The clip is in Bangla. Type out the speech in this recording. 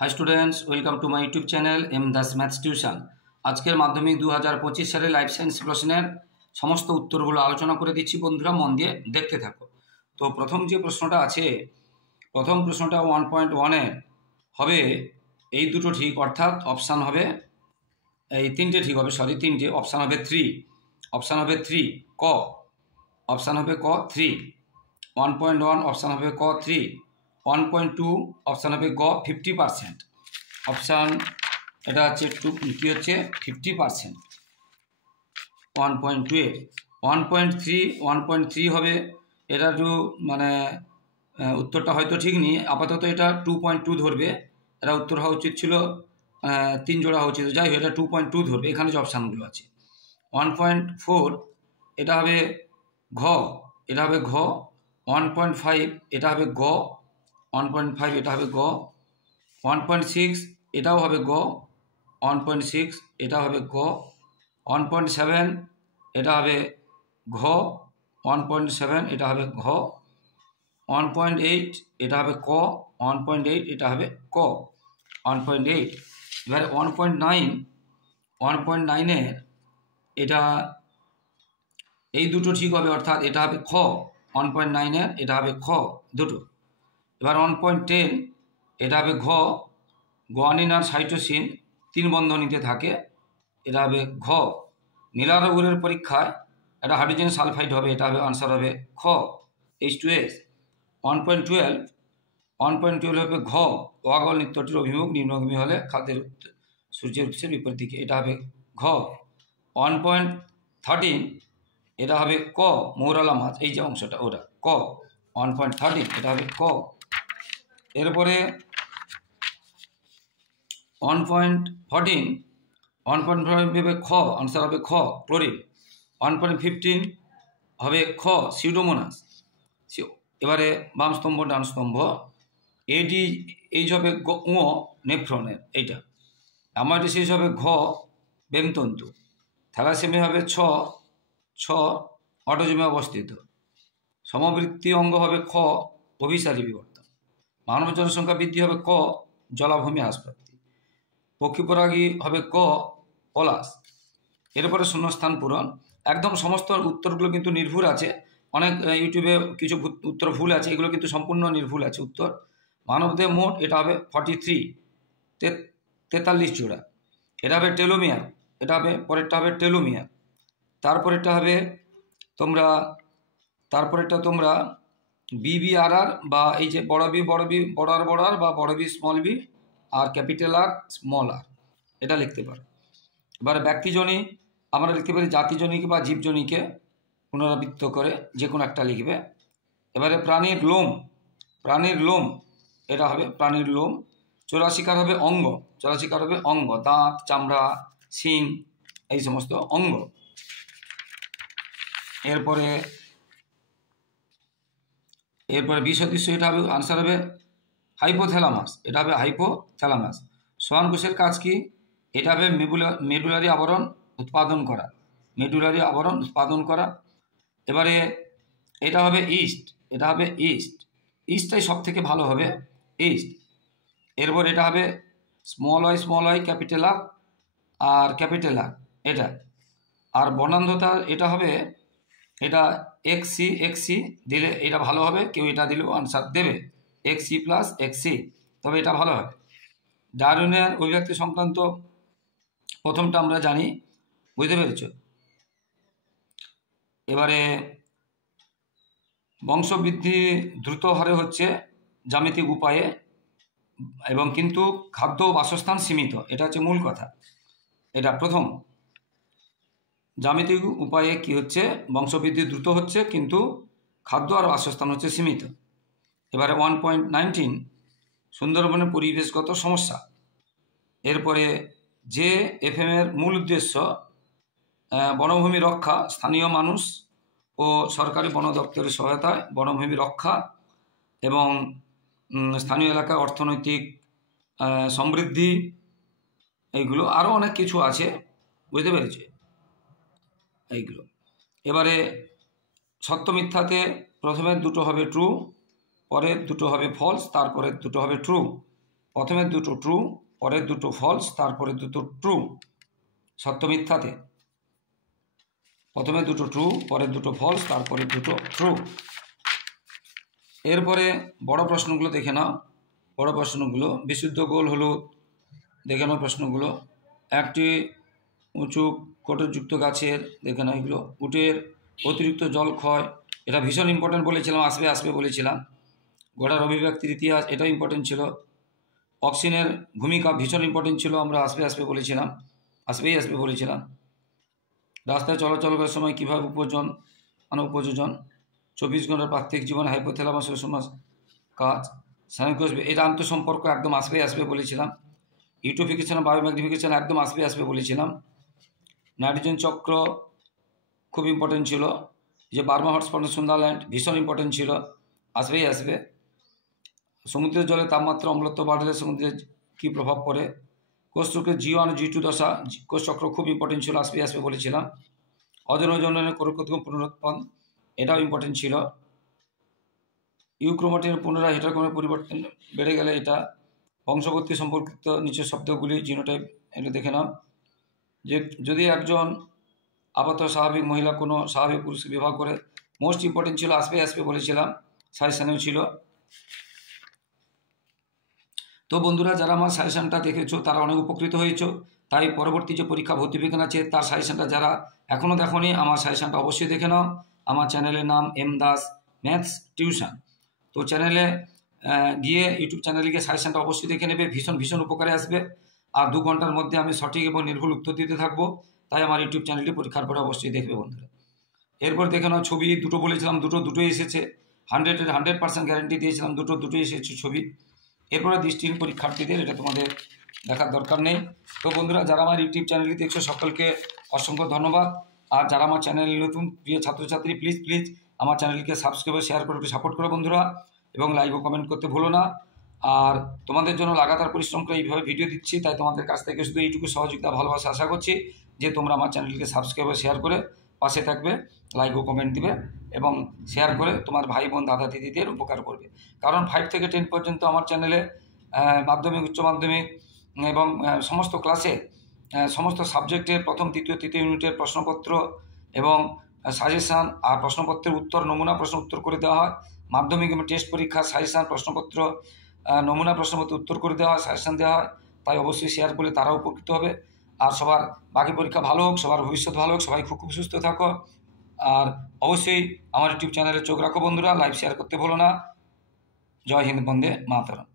High students welcome to my YouTube channel M Das maths tuition. আজকের মাধ্যমিক 2025 সালের লাইফ সায়েন্স প্রশ্নের সমস্ত উত্তরগুলো আলোচনা করে দিচ্ছি। বন্ধুরা মন দিয়ে দেখতে থাকো। তো প্রথম যে প্রশ্নটা আছে, প্রথম প্রশ্নটা 1.1 এ হবে এই দুটো ঠিক, অর্থাৎ অপশান হবে এই তিনটে ঠিক হবে, সরি তিনটে অপশান হবে 3, অপশান হবে 3 ক, অপশান হবে ক 3, 1.1 অপশান হবে ক 3, 1.2 অপশান হবে গ 50%, অপশান এটা হচ্ছে কী হচ্ছে 50%। 1.2 1.3 হবে, এটা একটু মানে উত্তরটা হয়তো ঠিক নেই, আপাতত এটা 2.2 ধরবে, এটা উত্তর হওয়া উচিত ছিল 3 জোড়া হওয়া উচিত, যাই হোক এটা 2.2 ধরবে। এখানে যে অপশানগুলো আছে 1.4 এটা হবে ঘ, এটা হবে ঘ, 1.5 এটা হবে গ, 1.5 এটা হবে গ, 1.6 এটাও হবে গ, 1.6 এটা হবে গ, 1.7 এটা হবে ঘ, 1.7 এটা হবে ঘ, 1.8 এটা হবে ক, 1.8 এটা হবে ক, 1.8। এবারে 1.9 এর এটা এই দুটো ঠিক হবে, অর্থাৎ এটা হবে খ, 1.9 এর এটা হবে খ দুটো। এবার 1.10 এটা হবে ঘ, গুয়ানিন আর সাইটোসিন 3 বন্ধনীতে থাকে, এটা হবে ঘ। নীলারগুলের পরীক্ষায় এটা হাইড্রোজেন সালফাইড হবে, এটা হবে আনসার হবে খ H2S। 1.12 হবে ঘ, ওয়াগল নৃত্যটির অভিমুখ নিম্নগামী হলে খাদ্যের সূর্যের উৎসের বিপরীত দিকে, এটা হবে ঘ। 1.13 এটা হবে ক, মৌরালা মাছ এই যে অংশটা ওটা ক, 1.13 এটা হবে ক। এরপরে 1.14 হবে খ, আনসার হবে খ ক্লোরিন। 1.15 হবে খ সিউডোমোনাস। এবারে বাম স্তম্ভ ডান স্তম্ভ, এডি এই হবে ঙ নেফ্রনের এইটা, অ্যামাইটোসিস হবে ঘ বেমতন্তু, থ্যালাসেমিয়া হবে ছ অটোজোমে অবস্থিত, সমবৃত্তি অঙ্গ হবে খ অভিসারী বিবর্তন, মানব জনসংখ্যা বৃদ্ধি হবে ক জলাভূমি হ্রাস প্রাপ্তি, পক্ষীপরাগী হবে ক পলাশ। এরপরে শূন্যস্থান পূরণ, একদম সমস্ত উত্তরগুলো কিন্তু নির্ভুল আছে, অনেক ইউটিউবে কিছু উত্তর ভুল আছে, এগুলো কিন্তু সম্পূর্ণ নির্ভুল আছে উত্তর। মানবদেহ মোট এটা হবে 43 জোড়া, এটা হবে টেলোমিয়ার, এটা হবে পরেরটা হবে টেলোমিয়ার, তারপরেরটা হবে তোমরা BBRR বা এই যে বড় বি বড় আর বা বড় বি স্মল বি আর ক্যাপিটাল আর স্মল আর, এটা লিখতে পারো। এবারে ব্যক্তিজনী আমরা লিখতে পারি জাতিজনীকে বা জীবজনীকে পুনরাবৃত্ত করে যে কোনো একটা লিখবে। এবারে প্রাণীর লোম এটা হবে প্রাণীর লোম। চোরাশিকার হবে অঙ্গ, দাঁত, চামড়া, শিং এই সমস্ত অঙ্গ। এরপরে বিসদৃশ্য এটা হবে আনসার হবে হাইপোথ্যালামাস, এটা হবে হাইপোথ্যালামাস। সোয়ান কোষের কাজ কি? এটা হবে মেডুলারি আবরণ উৎপাদন করা, এবারে এটা হবে ইস্টটাই সব থেকে ভালো হবে ইস্ট। এরপর এটা হবে small Y capital R capital R এটা, আর বর্ণান্ধতা এটা হবে এটা এক্সি দিলে এটা ভালো হবে, কেউ এটা দিলেও আনসার দেবে XC + XC, তবে এটা ভালো হবে। ডারউইনের অভিব্যক্তি সংক্রান্ত প্রথমটা আমরা জানি, বুঝতে পেরেছ। এবারে বংশবৃদ্ধি দ্রুত হারে হচ্ছে জ্যামিতিক উপায়ে, এবং কিন্তু খাদ্য ও বাসস্থান সীমিত, এটা হচ্ছে মূল কথা। এটা প্রথম জ্যামিতিক উপায়ে কি হচ্ছে, বংশবৃদ্ধি দ্রুত হচ্ছে কিন্তু খাদ্য আর বাসস্থান হচ্ছে সীমিত। এবারে 1.19 সুন্দরবনের পরিবেশগত সমস্যা। এরপরে যে FM এর মূল উদ্দেশ্য বনভূমি রক্ষা, স্থানীয় মানুষ ও সরকারি বন দপ্তরের সহায়তায় বনভূমি রক্ষা এবং স্থানীয় এলাকার অর্থনৈতিক সমৃদ্ধি, এইগুলো আরও অনেক কিছু আছে, বুঝতে পেরেছে এইগুলো। এবারে সত্য মিথ্যাতে প্রথমে দুটো হবে ট্রু, পরে দুটো হবে ফলস, তারপরে দুটো হবে ট্রু। প্রথমে দুটো ট্রু, পরের দুটো ফলস, তারপরে দুটো ট্রু। সত্য মিথ্যাতে প্রথমে দুটো ট্রু, পরের দুটো ফলস, তারপরে দুটো ট্রু। এরপরে বড় প্রশ্নগুলো দেখে নাও। বড় প্রশ্নগুলো, বিশুদ্ধ গোল হলুদ, দেখে নাও প্রশ্নগুলো। একটি উঁচু কোটরযুক্ত গাছের, দেখে নাও এগুলো। উটের অতিরিক্ত জল ক্ষয়, এটা ভীষণ ইম্পর্টেন্ট বলেছিলাম, আসবে আসবে বলেছিলাম। ঘোড়ার অভিব্যক্তির ইতিহাস, এটাও ইম্পর্টেন্ট ছিল। অক্সিজেনের ভূমিকা ভীষণ ইম্পর্টেন্ট ছিল, আমরা আসবে আসবে বলেছিলাম, আসবেই আসবে বলেছিলাম। রাস্তায় চলাচল করার সময় কীভাবে উপযোজন 24 ঘন্টার প্রাত্যিক জীবন, হাইপোথ্যালামাসের সময় কাজ, সাইকোসবে, এটা আন্তঃসম্পর্ক একদম আসবে আসবে বলেছিলাম। ইউটোফিকেশন, বায়োম্যাগনিফিকেশন একদম আসবে আসবে বলেছিলাম। নাইট্রোজেন চক্র খুব ইম্পর্টেন্ট ছিল। যে বার্মা হটস্পট সুন্দরল্যান্ড ভীষণ ইম্পর্টেন্ট ছিল, আসবেই আসবে। সমুদ্রের জলে তাপমাত্রা অম্লত্ব বাড়লে সমুদ্রের কী প্রভাব পড়ে। কোষচক্রের G1 G2 দশা, কোষচক্র খুব ইম্পর্টেন্ট ছিল, আসবে আসবে বলেছিলাম। অজনের কোরকোদ্গম পুনরুৎপাদন, এটাও ইম্পর্টেন্ট ছিল। ইউক্রোমাটিনের পুনরায় হেটারক্রমের পরিবর্তন বেড়ে গেলে এটা। বংশগতি সম্পর্কিত নিচের শব্দগুলি, জিনোটাইপ, এটা দেখে নাও। যে যদি একজন আপাতত স্বাভাবিক মহিলা কোনো স্বাভাবিক পুরুষকে বিবাহ করে, মোস্ট ইম্পর্টেন্ট ছিল, আসবে আসবে বলেছিলাম, সাজেশানেও ছিল। তো বন্ধুরা, যারা আমার সাজেশানটা দেখেছো তারা অনেক উপকৃত হয়েছো। তাই পরবর্তী যে পরীক্ষা ভর্তি বিজ্ঞান আছে তার সাজেশানটা যারা এখনও দেখোনি, আমার সাজেশানটা অবশ্যই দেখে নাও। আমার চ্যানেলের নাম এম দাস ম্যাথস টিউশন। তো চ্যানেলে গিয়ে ইউটিউব চ্যানেলে গিয়ে সাজেশানটা অবশ্যই দেখে নেবে, ভীষণ ভীষণ উপকারে আসবে। আর 2 ঘন্টার মধ্যে আমি সঠিক এবং নির্ভুল উত্তর দিতে থাকবো। তাই আমার ইউটিউব চ্যানেলটি পরীক্ষার পরে অবশ্যই দেখবে বন্ধুরা। এরপর দেখে নাও ছবি, দুটো বলেছিলাম, দুটোই এসেছে। 100% গ্যারেন্টি দিয়েছিলাম, দুটোই এসেছে ছবি। এরপরে দৃষ্টিহীন পরীক্ষার্থীদের, এটা তোমাদের দেখার দরকার নেই। তো বন্ধুরা, যারা আমার ইউটিউব চ্যানেলটি দেখছো সকলকে অসংখ্য ধন্যবাদ। আর যারা আমার চ্যানেলে নতুন প্রিয় ছাত্রছাত্রী, প্লিজ আমার চ্যানেলকে সাবস্ক্রাইব শেয়ার করে একটু সাপোর্ট করো বন্ধুরা, এবং লাইক ও কমেন্ট করতে ভুলো না। আর তোমাদের জন্য লাগাতার পরিশ্রম করে এইভাবে ভিডিও দিচ্ছি, তাই তোমাদের কাছ থেকে শুধু এইটুকু সহযোগিতা, ভালোবাসা আশা করছি যে তোমরা আমার চ্যানেলকে সাবস্ক্রাইব ও শেয়ার করে পাশে থাকবে, লাইক ও কমেন্ট দিবে, এবং শেয়ার করে তোমার ভাই বোন দাদা দিদিদের উপকার করবে। কারণ 5 থেকে 10 পর্যন্ত আমার চ্যানেলে মাধ্যমিক, উচ্চ মাধ্যমিক এবং সমস্ত ক্লাসে সমস্ত সাবজেক্টের প্রথম, দ্বিতীয়, তৃতীয় ইউনিটের প্রশ্নপত্র এবং সাজেশান আর প্রশ্নপত্রের উত্তর, নমুনা প্রশ্ন উত্তর করে দেওয়া হয়। মাধ্যমিক এবং টেস্ট পরীক্ষা সাজেশান, প্রশ্নপত্র, নমুনা প্রশ্নপত্র উত্তর করে দেওয়া হয়, সাজেশান দেওয়া হয়। তাই অবশ্যই শেয়ার করলে তারাও উপকৃত হবে। আর সবার বাকি পরীক্ষা ভালো হোক, সবার ভবিষ্যৎ ভালো হোক, সবাই খুব খুব সুস্থ থাকো। আর অবশ্যই আমার ইউটিউব চ্যানেলে চোখ রাখো বন্ধুরা, লাইভ শেয়ার করতে ভুলো না। জয় হিন্দ, বন্দে মাতরম।